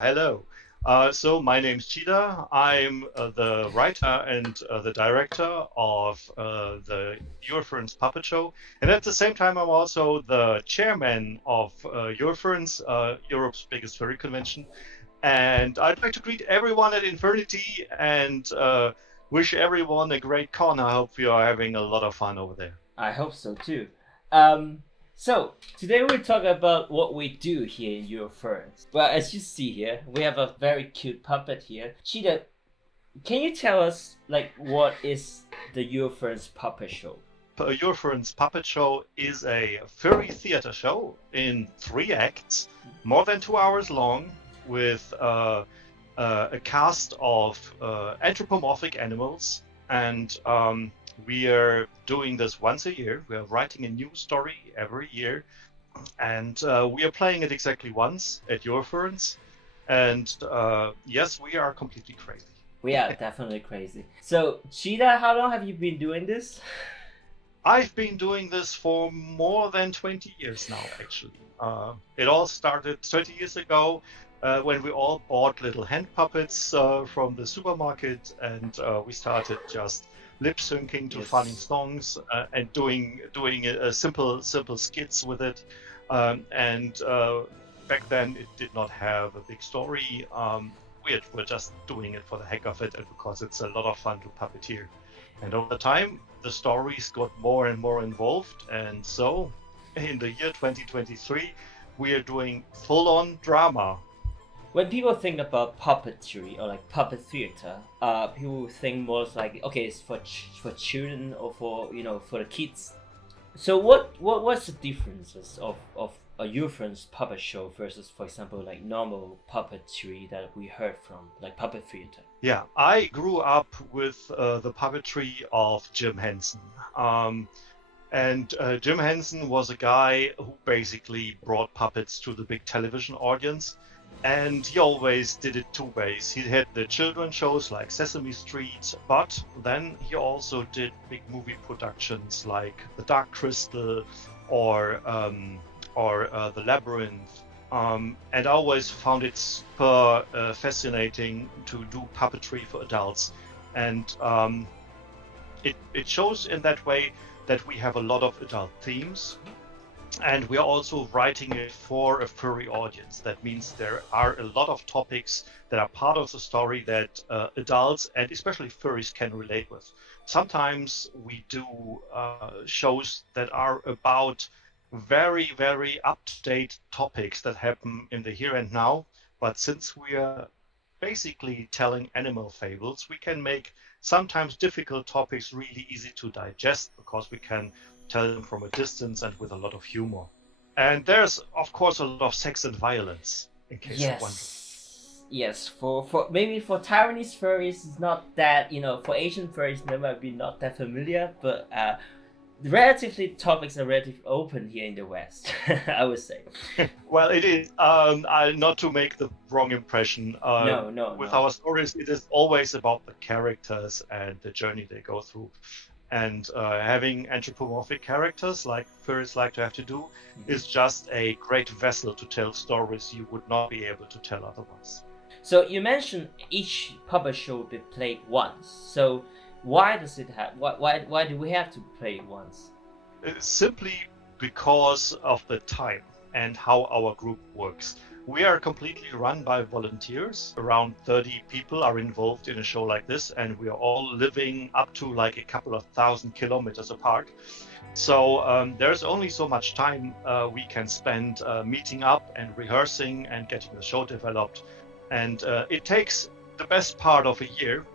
Hello. So my name's Chida. I'm the writer and the director of the Eurofurence Pawpet Show. And at the same time, I'm also the chairman of Eurofurence, Europe's biggest furry convention. And I'd like to greet everyone at Infurnity and wish everyone a great con. I hope you are having a lot of fun over there. I hope so too. So today we'll talk about what we do here in Eurofurence. Well, as you see here, we have a very cute puppet here. Chida, can you tell us what is the Eurofurence Pawpet Show? Eurofurence Pawpet Show is a furry theater show in 3 acts, more than 2 hours long, with a cast of anthropomorphic animals, and we are doing this once a year. We are writing a new story every year, and we are playing it exactly once at Eurofurence. And yes, we are completely crazy. We are definitely crazy. So, Chida, how long have you been doing this? I've been doing this for more than 20 years now, actually. It all started 30 years ago when we all bought little hand puppets from the supermarket, and we started just lip syncing to funny songs and doing simple skits with it. And back then it did not have a big story. We were just doing it for the heck of it and because it's a lot of fun to puppeteer. And over time, the stories got more and more involved. And so in the year 2023, we are doing full-on drama. When people think about puppetry or puppet theater, people think more okay, it's for children or for the kids. So what's the differences of a Eurofurence puppet show versus, for example, normal puppetry that we heard from, puppet theater? Yeah, I grew up with the puppetry of Jim Henson. And Jim Henson was a guy who basically brought puppets to the big television audience. And he always did it 2 ways. He had the children's shows like Sesame Street, but then he also did big movie productions like The Dark Crystal or The Labyrinth. And I always found it super fascinating to do puppetry for adults. And it shows in that way that we have a lot of adult themes. And we are also writing it for a furry audience. That means there are a lot of topics that are part of the story that adults and especially furries can relate with. Sometimes we do shows that are about very, very up-to-date topics that happen in the here and now. But since we are basically telling animal fables, we can make sometimes difficult topics really easy to digest because we can tell them from a distance and with a lot of humor. And there's, of course, a lot of sex and violence, in case you wonder. Yes, for maybe for Taiwanese furries, it's not that, for Asian furries, they might be not that familiar, but relatively topics are relatively open here in the West, I would say. Well, it is, not to make the wrong impression. With our stories, it is always about the characters and the journey they go through. And having anthropomorphic characters like furries like to have to do is just a great vessel to tell stories you would not be able to tell otherwise. So you mentioned each puppet show will be played once. So why does it have? Why do we have to play it once? Simply because of the time and how our group works. We are completely run by volunteers. Around 30 people are involved in a show like this, and we are all living up to a couple of 1,000 kilometers apart. So there's only so much time we can spend meeting up and rehearsing and getting the show developed. And it takes the best part of a year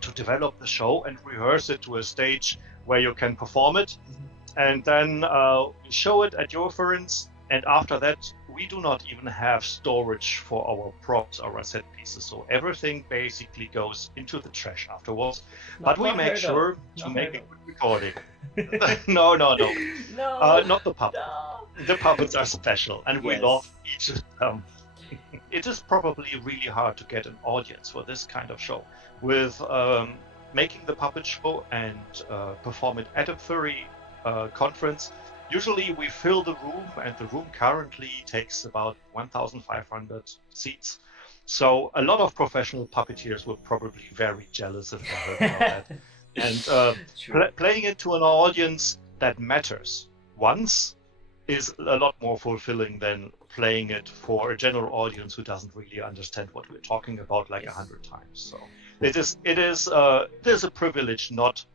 to develop the show and rehearse it to a stage where you can perform it. And then show it at Eurofurence. And after that, we do not even have storage for our props or our set pieces. So everything basically goes into the trash afterwards. But we make sure to make a good recording. No. No, not the puppets. No. The puppets are special and we love each of them. It is probably really hard to get an audience for this kind of show. With making the puppet show and perform it at a furry conference, usually we fill the room, and the room currently takes about 1,500 seats. So a lot of professional puppeteers were probably very jealous if they heard about that. And playing it to an audience that matters once is a lot more fulfilling than playing it for a general audience who doesn't really understand what we're talking about like 100 times. So it is a privilege not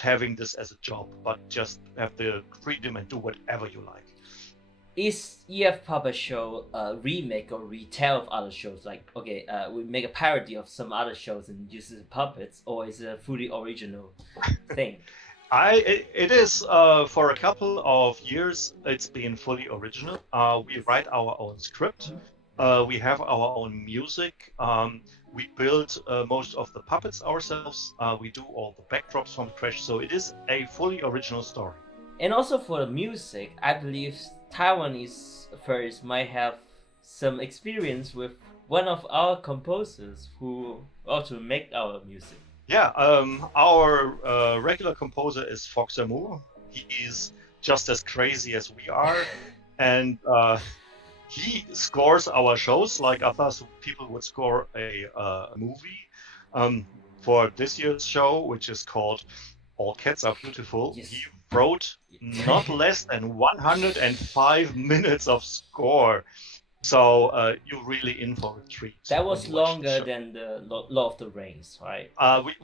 having this as a job, but just have the freedom and do whatever you like. Is EF Pawpet Show a remake or retell of other shows? Like, okay, we make a parody of some other shows and use puppets, or is it a fully original thing? It is for a couple of years. It's been fully original. We write our own script. We have our own music. We build most of the puppets ourselves. We do all the backdrops from scratch. So it is a fully original story. And also for the music, I believe Taiwanese furries might have some experience with one of our composers who also make our music. Yeah, our regular composer is Fox Amoore. He is just as crazy as we are, and he scores our shows like other people would score a movie. For this year's show, which is called All Cats Are Beautiful, yes. He wrote not less than 105 minutes of score. So you're really in for a treat. That was longer than the Lord of the Rings, right?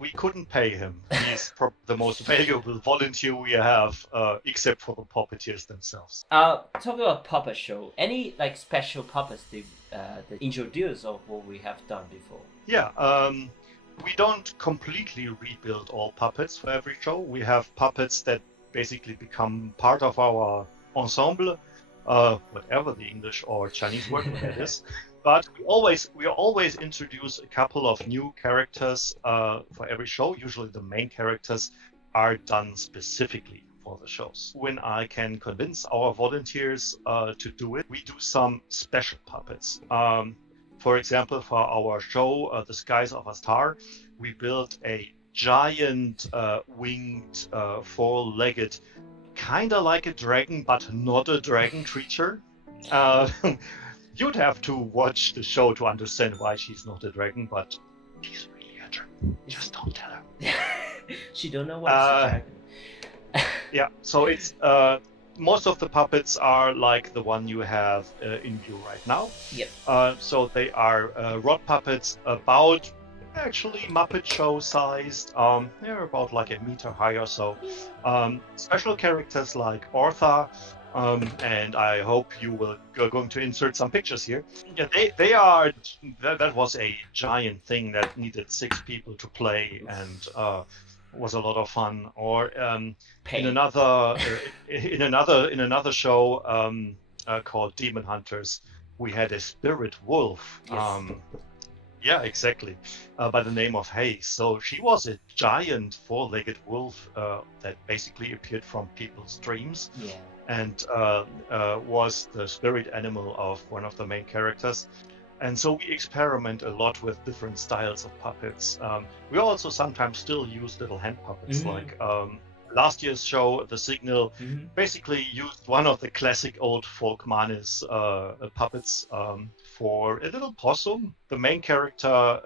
We couldn't pay him. He's the most valuable volunteer we have, except for the puppeteers themselves. Talking about puppet show, any like special puppets that introduce of what we have done before? Yeah, we don't completely rebuild all puppets for every show. We have puppets that basically become part of our ensemble. Whatever the English or Chinese word for that is, but we always introduce a couple of new characters for every show. Usually the main characters are done specifically for the shows. When I can convince our volunteers to do it, we do some special puppets. For example, for our show, The Skies of a Star, we built a giant winged four-legged, kind of like a dragon, but not a dragon creature. You'd have to watch the show to understand why she's not a dragon, but she's really a dragon. Just don't tell her. She don't know what she's a dragon. Yeah, so it's most of the puppets are like the one you have in view right now. Yep. So they are rod puppets about actually Muppet Show sized. They're about like a meter high or so. Special characters like Ortha, and I hope you're going to insert some pictures here. Yeah, they are. That was a giant thing that needed 6 people to play and was a lot of fun. Or in another show called Demon Hunters, we had a spirit wolf. Yes. Yeah, exactly. By the name of Hayes. So she was a giant four-legged wolf that basically appeared from people's dreams. Yeah. And was the spirit animal of one of the main characters. And so we experiment a lot with different styles of puppets. We also sometimes still use little hand puppets. Like last year's show, The Signal, basically used one of the classic old folk manis puppets for a little possum. The main character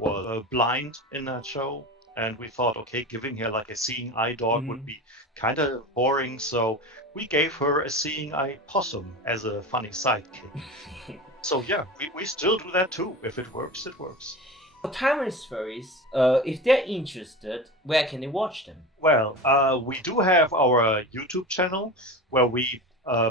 was blind in that show, and we thought, okay, giving her like a seeing eye dog would be kind of boring, so we gave her a seeing eye possum as a funny sidekick. So yeah, we still do that too. If it works, it works. Taiwanese furries, if they're interested, where can they watch them? Well, we do have our YouTube channel where we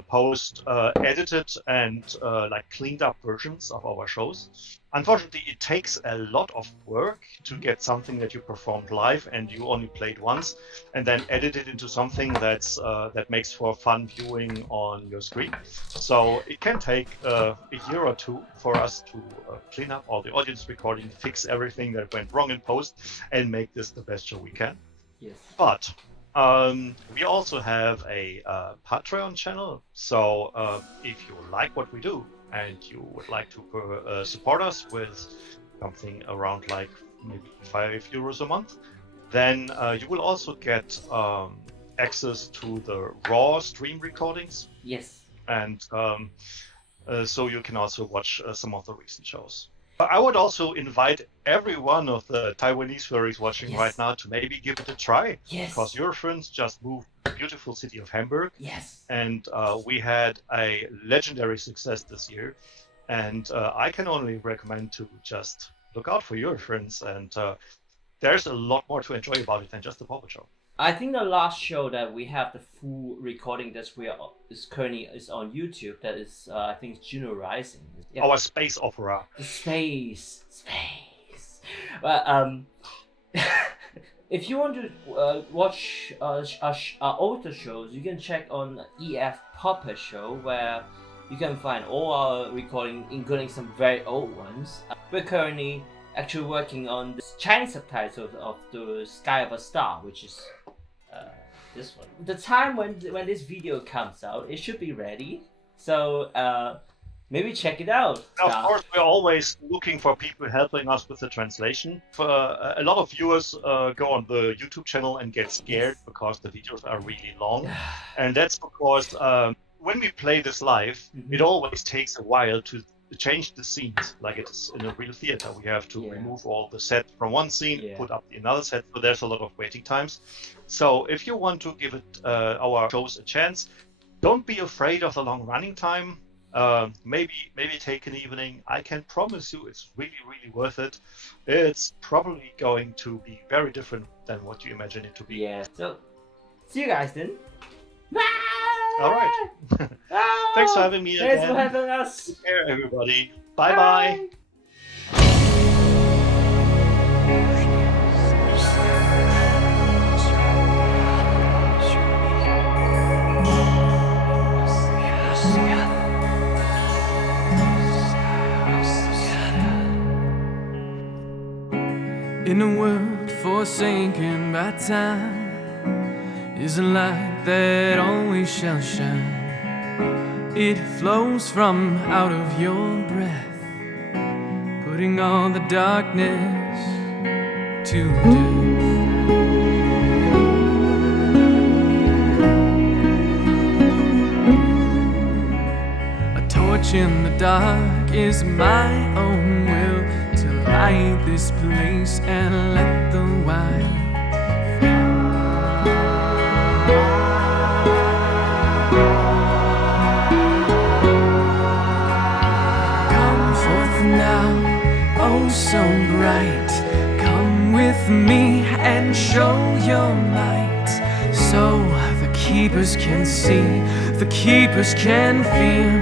post edited and like cleaned up versions of our shows. Unfortunately, it takes a lot of work to get something that you performed live and you only played once, and then edit it into something that's that makes for fun viewing on your screen. So it can take a year or two for us to clean up all the audience recording, fix everything that went wrong in post, and make this the best show we can. Yes. But we also have a Patreon channel. So if you like what we do and you would like to support us with something around like maybe €5 a month, then you will also get access to the raw stream recordings. Yes. And so you can also watch some of the recent shows. I would also invite every one of the Taiwanese furries watching right now to maybe give it a try. Because Eurofurence just moved to the beautiful city of Hamburg. And we had a legendary success this year. And I can only recommend to just look out for Eurofurence. And there's a lot more to enjoy about it than just the Pawpet Show. I think the last show that we have the full recording that is currently on YouTube. That is, I think, it's Juno Rising. Our space opera. The space. But if you want to watch our older shows, you can check on EF Pawpet Show, where you can find all our recording, including some very old ones. We're currently actually working on the Chinese subtitles of The Sky of a Star, which is this one. The time when this video comes out, it should be ready. So maybe check it out. Of course, we're always looking for people helping us with the translation. A lot of viewers go on the YouTube channel and get scared because the videos are really long. And that's because when we play this live, it always takes a while to change the scenes like it is in a real theater. We have to remove all the set from one scene, put up another set, so there's a lot of waiting times. So if you want to give it our shows a chance, don't be afraid of the long running time. Maybe take an evening. I can promise you it's really worth it. It's probably going to be very different than what you imagine it to be. So see you guys then. Bye! All right. Thanks for having me again. Thanks for having us. Take care, everybody. Bye. In a world forsaken by time is a light that always shall shine. It flows from out of your breath, putting all the darkness to death. A torch in the dark is my own will to light this place and let the light oh so bright. Come with me and show your might, so the keepers can see, the keepers can feel.